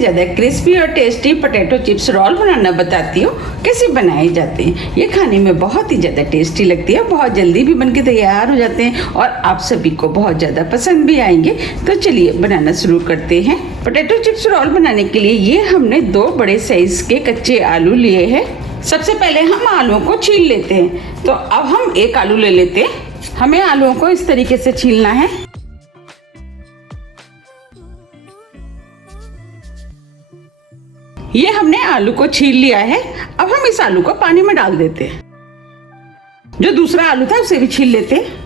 ज़्यादा क्रिस्पी और tasty potato chips role बनाना बताती हूँ कैसे बनाए जाते हैं। ये खाने में बहुत ही ज़्यादा टेस्टी लगती है, बहुत जल्दी भी बनके तैयार हो जाते हैं और आप सभी को बहुत ज़्यादा पसंद भी आएंगे। तो चलिए बनाना शुरू करते हैं। पोटैटो चिप्स रोल बनाने के लिए ये हमने 2 बड़े साइज के कच्चे आलू लिए हैं। सबसे पहले हम आलूओं को छील लेते हैं। तो अब हम 1 आलू ले लेते हैं। हमें आलूओं को इस तरीके से छीलना है। ये हमने आलू को छील लिया है। अब हम इस आलू को पानी में डाल देते हैं। जो दूसरा आलू था उसे भी छील लेते हैं।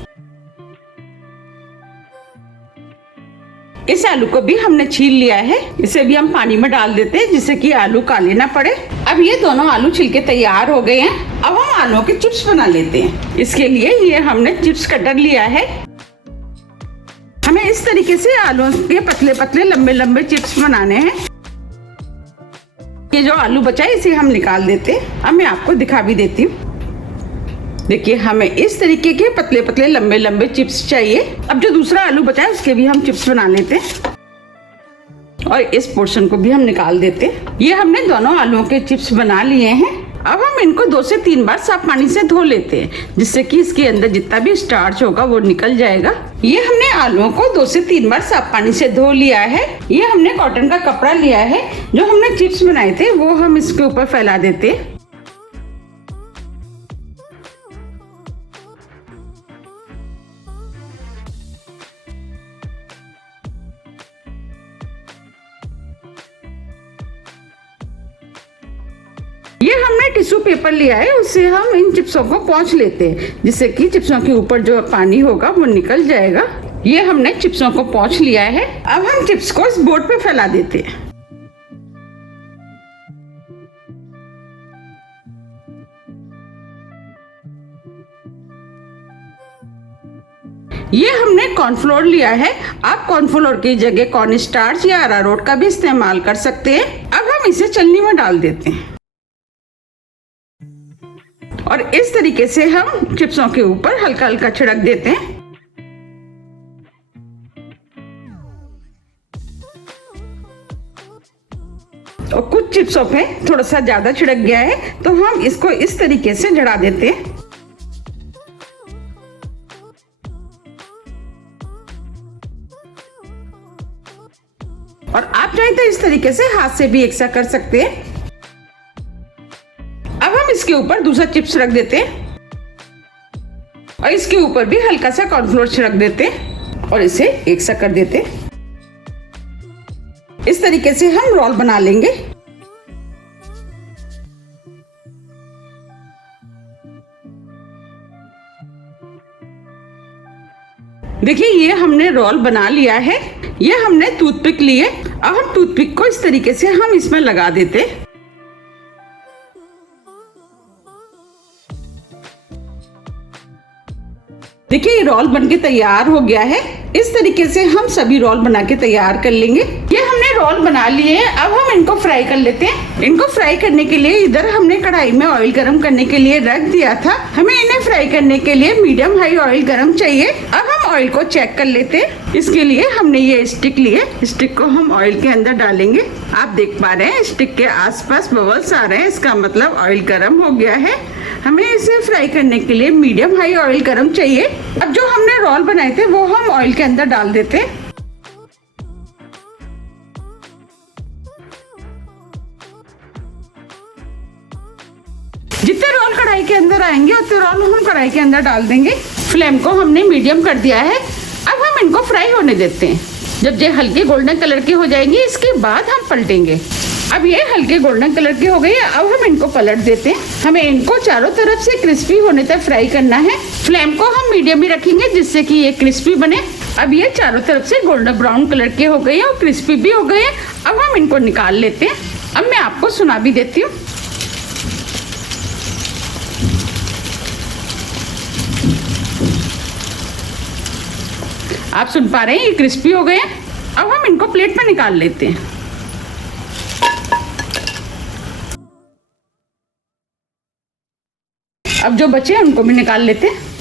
इस आलू को भी हमने छील लिया है, इसे भी हम पानी में डाल देते हैं जिससे कि आलू काले ना पड़े। अब ये दोनों आलू छिल के तैयार हो गए हैं। अब हम आलूओं के चिप्स बना लेते हैं। इसके लिए ये हमने चिप्स कटर लिया है। हमें इस तरीके से आलू के पतले पतले लंबे लंबे चिप्स बनाने हैं। ये जो आलू बचा है इसे हम निकाल देते हैं। अब मैं आपको दिखा भी देती हूँ। देखिए हमें इस तरीके के पतले पतले लंबे लंबे चिप्स चाहिए। अब जो दूसरा आलू बचा है उसके भी हम चिप्स बना लेते हैं और इस पोर्शन को भी हम निकाल देते हैं। ये हमने दोनों आलूओं के चिप्स बना लिए हैं। अब हम इनको 2 से 3 बार साफ पानी से धो लेते हैं जिससे कि इसके अंदर जितना भी स्टार्च होगा वो निकल जाएगा। ये हमने आलूओं को 2 से 3 बार साफ पानी से धो लिया है। ये हमने कॉटन का कपड़ा लिया है। जो हमने चिप्स बनाए थे वो हम इसके ऊपर फैला देते हैं। ये हमने टिश्यू पेपर लिया है, उससे हम इन चिप्सों को पोंछ लेते हैं जिससे कि चिप्सों के ऊपर जो पानी होगा वो निकल जाएगा। ये हमने चिप्सों को पोंछ लिया है। अब हम चिप्स को इस बोर्ड पे फैला देते हैं। ये हमने कॉर्नफ्लोर लिया है। आप कॉर्नफ्लोर की जगह कॉर्न स्टार्च या अरारोट का भी इस्तेमाल कर सकते हैं। अब हम इसे छलनी में डाल देते हैं और इस तरीके से हम चिप्सों के ऊपर हल्का हल्का छिड़क देते हैं। और कुछ चिप्सों पे थोड़ा सा ज्यादा छिड़क गया है तो हम इसको इस तरीके से जड़ा देते हैं। और आप चाहें तो इस तरीके से हाथ से भी ऐसा कर सकते हैं। अब हम इसके ऊपर दूसरा चिप्स रख देते हैं और इसके ऊपर भी हल्का सा कॉर्नफ्लोर छिड़क देते हैं और इसे एक सा कर देते हैं। इस तरीके से हम रोल बना लेंगे। देखिए ये हमने रोल बना लिया है। ये हमने टूथपिक लिए। अब हम टूथपिक को इस तरीके से हम इसमें लगा देते हैं। देखिए ये रोल बनके तैयार हो गया है। इस तरीके से हम सभी रोल बना के तैयार कर लेंगे। ये हमने रोल बना लिए हैं। अब हम इनको फ्राई कर लेते हैं। इनको फ्राई करने के लिए इधर हमने कढ़ाई में ऑयल गरम करने के लिए रख दिया था। हमें इन्हें फ्राई करने के लिए मीडियम हाई ऑयल गरम चाहिए। अब हम ऑयल को चेक कर लेते हैं। इसके लिए हमने ये स्टिक लिए। स्टिक को हम ऑयल के अंदर डालेंगे। आप देख पा रहे हैं स्टिक के आसपास बबल्स आ रहे हैं, इसका मतलब ऑयल गरम हो गया है। हमें इसे फ्राई करने के लिए मीडियम हाई ऑयल गरम चाहिए। अब जो हमने रोल बनाए थे वो हम ऑयल के अंदर डाल देते हैं। जितने रोल कढ़ाई के अंदर आएंगे उतने रोल हम कढ़ाई के अंदर डाल देंगे। फ्लेम को हमने मीडियम कर दिया है। अब हम इनको फ्राई होने देते हैं। जब ये हल्के गोल्डन कलर के हो जाएंगे इसके बाद हम पलटेंगे। अब ये हल्के गोल्डन कलर के हो गए। अब हम इनको पलट देते हैं। हमें इनको चारों तरफ से क्रिस्पी होने तक फ्राई करना है। फ्लेम को हम मीडियम ही रखेंगे जिससे कि ये क्रिस्पी बने। अब ये चारों तरफ से गोल्डन ब्राउन कलर के हो गए और क्रिस्पी भी हो गए। अब हम इनको निकाल लेते हैं। अब मैं आपको सुना भी देती हूँ। आप सुन पा रहे हैं ये क्रिस्पी हो गए। अब हम इनको प्लेट में निकाल लेते हैं। अब जो बचे हैं उनको भी निकाल लेते हैं।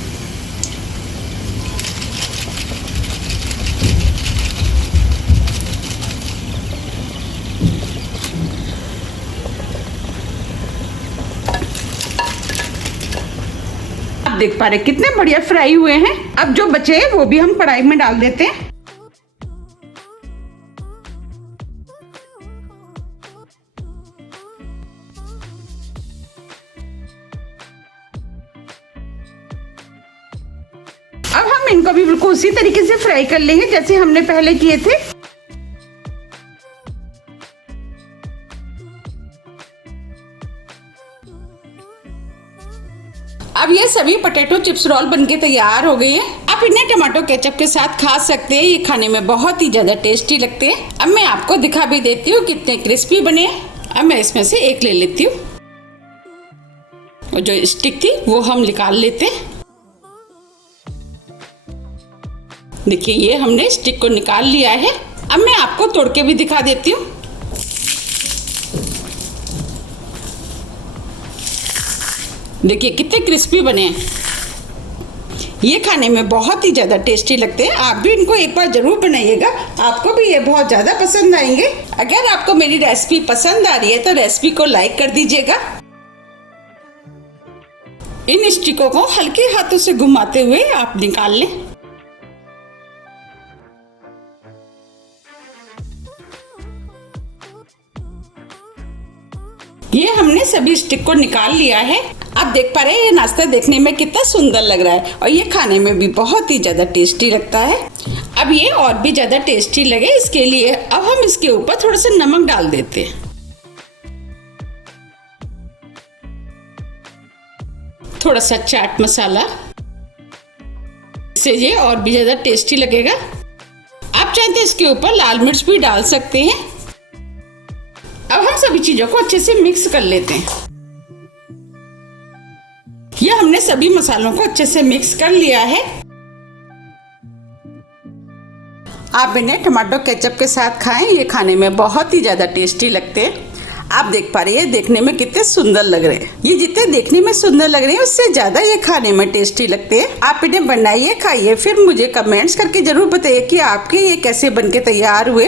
देख पा रहे कितने बढ़िया फ्राई हुए हैं। अब जो बचे हैं वो भी हम कढ़ाई में डाल देते हैं। अब हम इनको भी बिल्कुल उसी तरीके से फ्राई कर लेंगे जैसे हमने पहले किए थे। अब ये सभी पोटैटो चिप्स रोल बनके तैयार हो गए हैं। आप इन्हें टमाटो केचप के साथ खा सकते हैं। ये खाने में बहुत ही ज्यादा टेस्टी लगते हैं। अब मैं आपको दिखा भी देती हूँ कितने क्रिस्पी बने। अब मैं इसमें से एक ले लेती हूँ और जो स्टिक थी वो हम निकाल लेते हैं। देखिए ये हमने स्टिक को निकाल लिया है। अब मैं आपको तोड़ के भी दिखा देती हूँ। देखिए कितने क्रिस्पी बने हैं। ये खाने में बहुत ही ज़्यादा टेस्टी लगते हैं। आप भी इनको एक बार ज़रूर बनाइएगा, आपको भी ये बहुत ज़्यादा पसंद आएंगे। अगर आपको मेरी रेसिपी पसंद आ रही है तो रेसिपी को लाइक कर दीजिएगा। इन स्टिकों को हल्के हाथों से घुमाते हुए आप निकाल लें। ये हमने सभी स्टिक को निकाल लिया है। आप देख पा रहे हैं ये नाश्ता देखने में कितना सुंदर लग रहा है और ये खाने में भी बहुत ही ज्यादा टेस्टी लगता है। अब ये और भी ज्यादा टेस्टी लगे इसके लिए अब हम इसके ऊपर थोड़ा सा नमक डाल देते हैं, थोड़ा सा चाट मसाला, इससे ये और भी ज्यादा टेस्टी लगेगा। आप चाहते हैं इसके ऊपर लाल मिर्च भी डाल सकते हैं। अब हम सभी चीजों को अच्छे से मिक्स कर लेते हैं। ये हमने सभी मसालों को अच्छे से मिक्स कर लिया है। आप इन्हें टमाटो केचप के साथ खाएं, ये खाने में बहुत ही ज्यादा टेस्टी लगते हैं। आप देख पा रहे हैं देखने में कितने सुंदर लग रहे हैं। ये जितने देखने में सुंदर लग रहे हैं उससे ज्यादा ये खाने में टेस्टी लगते हैं। आप इन्हें बनाइए, खाइए, फिर मुझे कमेंट्स करके जरूर बताइए कि आपके ये कैसे बनके तैयार हुए।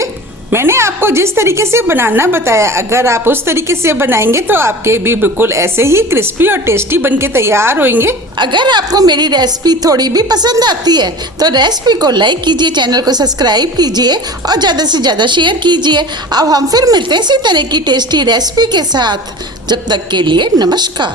मैंने आपको जिस तरीके से बनाना बताया अगर आप उस तरीके से बनाएंगे तो आपके भी बिल्कुल ऐसे ही क्रिस्पी और टेस्टी बनके तैयार होंगे। अगर आपको मेरी रेसिपी थोड़ी भी पसंद आती है तो रेसिपी को लाइक कीजिए, चैनल को सब्सक्राइब कीजिए और ज़्यादा से ज़्यादा शेयर कीजिए। अब हम फिर मिलते हैं इसी तरह की टेस्टी रेसिपी के साथ। जब तक के लिए नमस्कार।